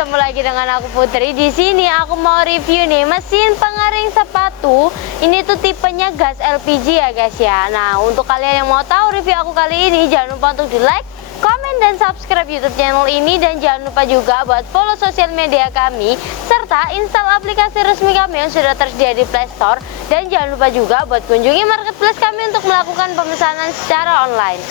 ketemu lagi dengan aku Putri. Di sini aku mau review nih mesin pengering sepatu. Ini tuh tipenya gas LPG ya guys ya. Nah, untuk kalian yang mau tahu review aku kali ini, jangan lupa untuk di like, komen dan subscribe YouTube channel ini, dan jangan lupa juga buat follow sosial media kami serta install aplikasi resmi kami yang sudah tersedia di Play Store, dan jangan lupa juga buat kunjungi marketplace kami untuk melakukan pemesanan secara online.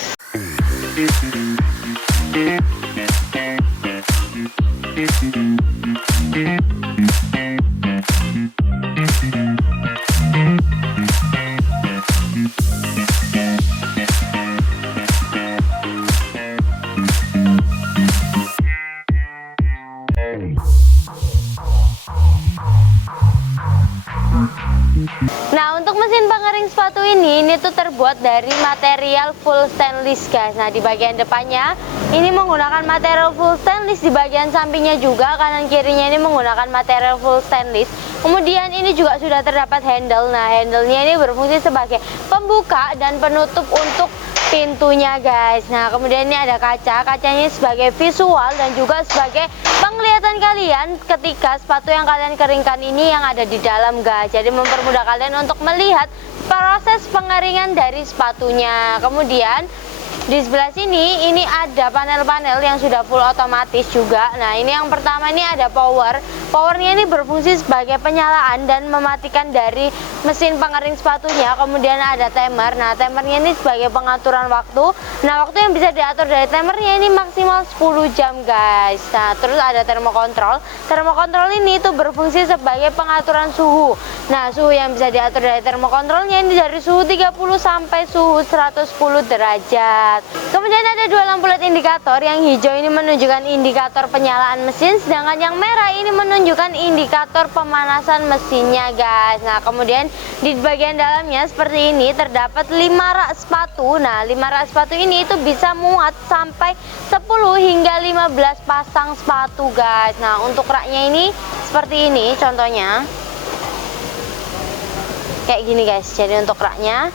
Nah, untuk mesin pengering sepatu ini tuh terbuat dari material full stainless guys. Nah, di bagian depannya ini menggunakan material full stainless, di bagian sampingnya juga kanan kirinya ini menggunakan material full stainless. Kemudian ini juga sudah terdapat handle. Nah, handle-nya ini berfungsi sebagai pembuka dan penutup untuk pintunya guys. Nah, kemudian ini ada kacanya sebagai visual dan juga sebagai penglihatan kalian ketika sepatu yang kalian keringkan ini yang ada di dalam guys. Jadi mempermudah kalian untuk melihat proses pengeringan dari sepatunya. Kemudian di sebelah sini ini ada panel-panel yang sudah full otomatis juga. Nah, ini yang pertama ini ada powernya ini berfungsi sebagai penyalaan dan mematikan dari mesin pengering sepatunya. Kemudian ada timer. Nah, timernya ini sebagai pengaturan waktu. Nah, waktu yang bisa diatur dari timernya ini maksimal 10 jam guys. Nah, terus ada termokontrol. Termokontrol ini itu berfungsi sebagai pengaturan suhu. Nah, suhu yang bisa diatur dari termokontrolnya ini dari suhu 30 sampai suhu 110 derajat. Kemudian ada dua lampu LED indikator. Yang hijau ini menunjukkan indikator penyalaan mesin, sedangkan yang merah ini menunjukkan indikator pemanasan mesinnya guys. Nah, kemudian di bagian dalamnya seperti ini terdapat 5 rak sepatu. Nah, 5 rak sepatu ini itu bisa muat sampai 10 hingga 15 pasang sepatu guys. Nah, untuk raknya ini seperti ini contohnya. Kayak gini guys. Jadi untuk raknya.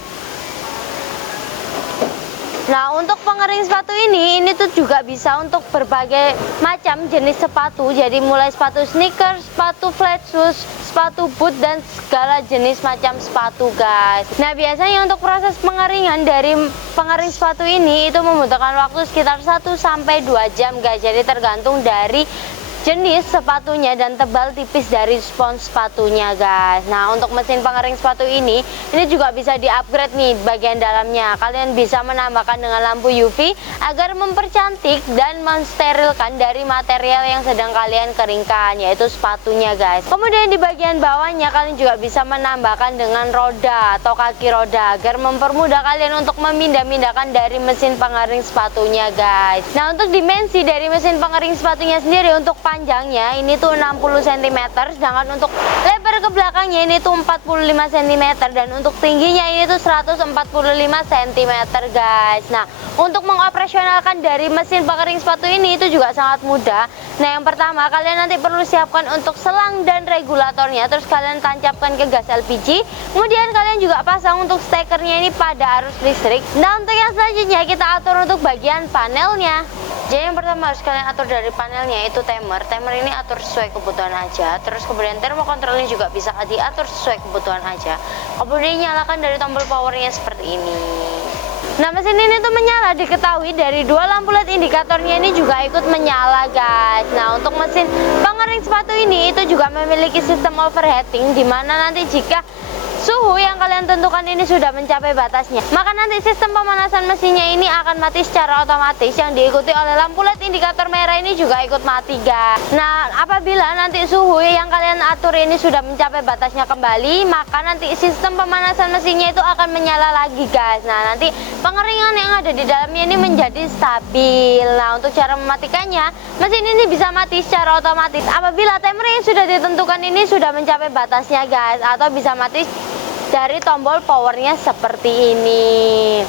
Nah, untuk pengering sepatu ini tuh juga bisa untuk berbagai macam jenis sepatu. Jadi mulai sepatu sneakers, sepatu flatshoes, sepatu boot, dan segala jenis macam sepatu guys. Nah, biasanya untuk proses pengeringan dari pengering sepatu ini itu membutuhkan waktu sekitar 1 sampai 2 jam guys. Jadi tergantung dari jenis sepatunya dan tebal tipis dari spons sepatunya guys. Nah, untuk mesin pengering sepatu ini juga bisa di-upgrade nih bagian dalamnya. Kalian bisa menambahkan dengan lampu UV agar mempercantik dan mensterilkan dari material yang sedang kalian keringkan, yaitu sepatunya guys. Kemudian di bagian bawahnya kalian juga bisa menambahkan dengan roda atau kaki roda agar mempermudah kalian untuk memindah-mindahkan dari mesin pengering sepatunya guys. Nah, untuk dimensi dari mesin pengering sepatunya sendiri, untuk panjangnya ini tuh 60 cm, sedangkan untuk lebar ke belakangnya ini tuh 45 cm, dan untuk tingginya ini tuh 145 cm guys. Nah, untuk mengoperasionalkan dari mesin pengering sepatu ini itu juga sangat mudah. Nah, yang pertama kalian nanti perlu siapkan untuk selang dan regulatornya, terus kalian tancapkan ke gas LPG. Kemudian kalian juga pasang untuk stekernya ini pada arus listrik. Nah, untuk yang selanjutnya kita atur untuk bagian panelnya. Jadi yang pertama harus kalian atur dari panelnya itu timer. Timer ini atur sesuai kebutuhan aja. Terus kemudian termokontrolnya juga bisa diatur sesuai kebutuhan aja. Kemudian nyalakan dari tombol powernya seperti ini. Nah, mesin ini tuh menyala diketahui dari dua lampu LED indikatornya ini juga ikut menyala guys. Nah, untuk mesin pengering sepatu ini itu juga memiliki sistem overheating, dimana nanti jika suhu yang kalian tentukan ini sudah mencapai batasnya, maka nanti sistem pemanasan mesinnya ini akan mati secara otomatis, yang diikuti oleh lampu LED indikator merah ini juga ikut mati guys. Nah, apabila nanti suhu yang kalian atur ini sudah mencapai batasnya kembali, maka nanti sistem pemanasan mesinnya itu akan menyala lagi guys. Nah, nanti pengeringan yang ada di dalamnya ini menjadi stabil. Nah, untuk cara mematikannya, mesin ini bisa mati secara otomatis apabila timer yang sudah ditentukan ini sudah mencapai batasnya guys, atau bisa mati dari tombol powernya seperti ini.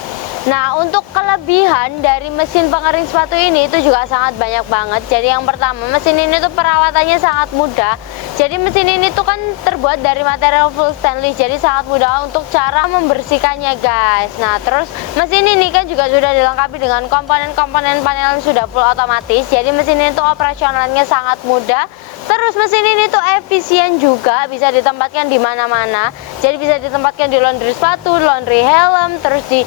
Nah, untuk kelebihan dari mesin pengering sepatu ini itu juga sangat banyak banget. Jadi yang pertama, mesin ini tuh perawatannya sangat mudah. Jadi mesin ini tuh kan terbuat dari material full stainless, jadi sangat mudah untuk cara membersihkannya guys. Nah terus mesin ini kan juga sudah dilengkapi dengan komponen-komponen panel yang sudah full otomatis. Jadi mesin ini tuh operasionalnya sangat mudah. Terus mesin ini tuh efisien juga, bisa ditempatkan di mana-mana. Jadi bisa ditempatkan di laundry sepatu, laundry helm, terus di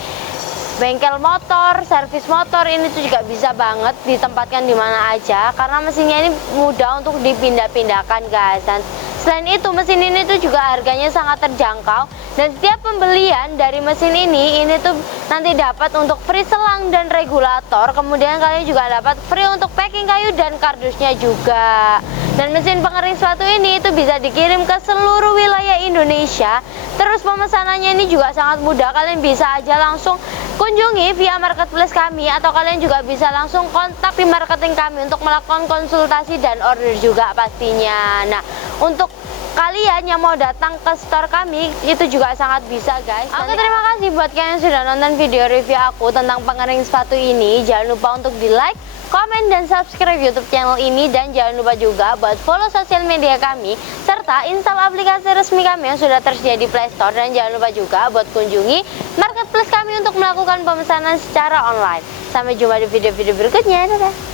bengkel motor, servis motor, ini tuh juga bisa banget ditempatkan di mana aja karena mesinnya ini mudah untuk dipindah-pindahkan guys. Dan selain itu mesin ini tuh juga harganya sangat terjangkau, dan setiap pembelian dari mesin ini tuh nanti dapat untuk free selang dan regulator. Kemudian kalian juga dapat free untuk packing kayu dan kardusnya juga. Dan mesin pengering sepatu ini itu bisa dikirim ke seluruh wilayah Indonesia. Terus pemesanannya ini juga sangat mudah, kalian bisa aja langsung kunjungi via marketplace kami, atau kalian juga bisa langsung kontak tim marketing kami untuk melakukan konsultasi dan order juga pastinya. Nah untuk kalian yang mau datang ke store kami itu juga sangat bisa guys. Oke, terima kasih buat kalian yang sudah nonton video review aku tentang pengering sepatu ini. Jangan lupa untuk di like, komen, dan subscribe YouTube channel ini, dan jangan lupa juga buat follow sosial media kami serta install aplikasi resmi kami yang sudah tersedia di Play Store. Dan jangan lupa juga buat kunjungi marketplace kami untuk melakukan pemesanan secara online. Sampai jumpa di video-video berikutnya. Dadah.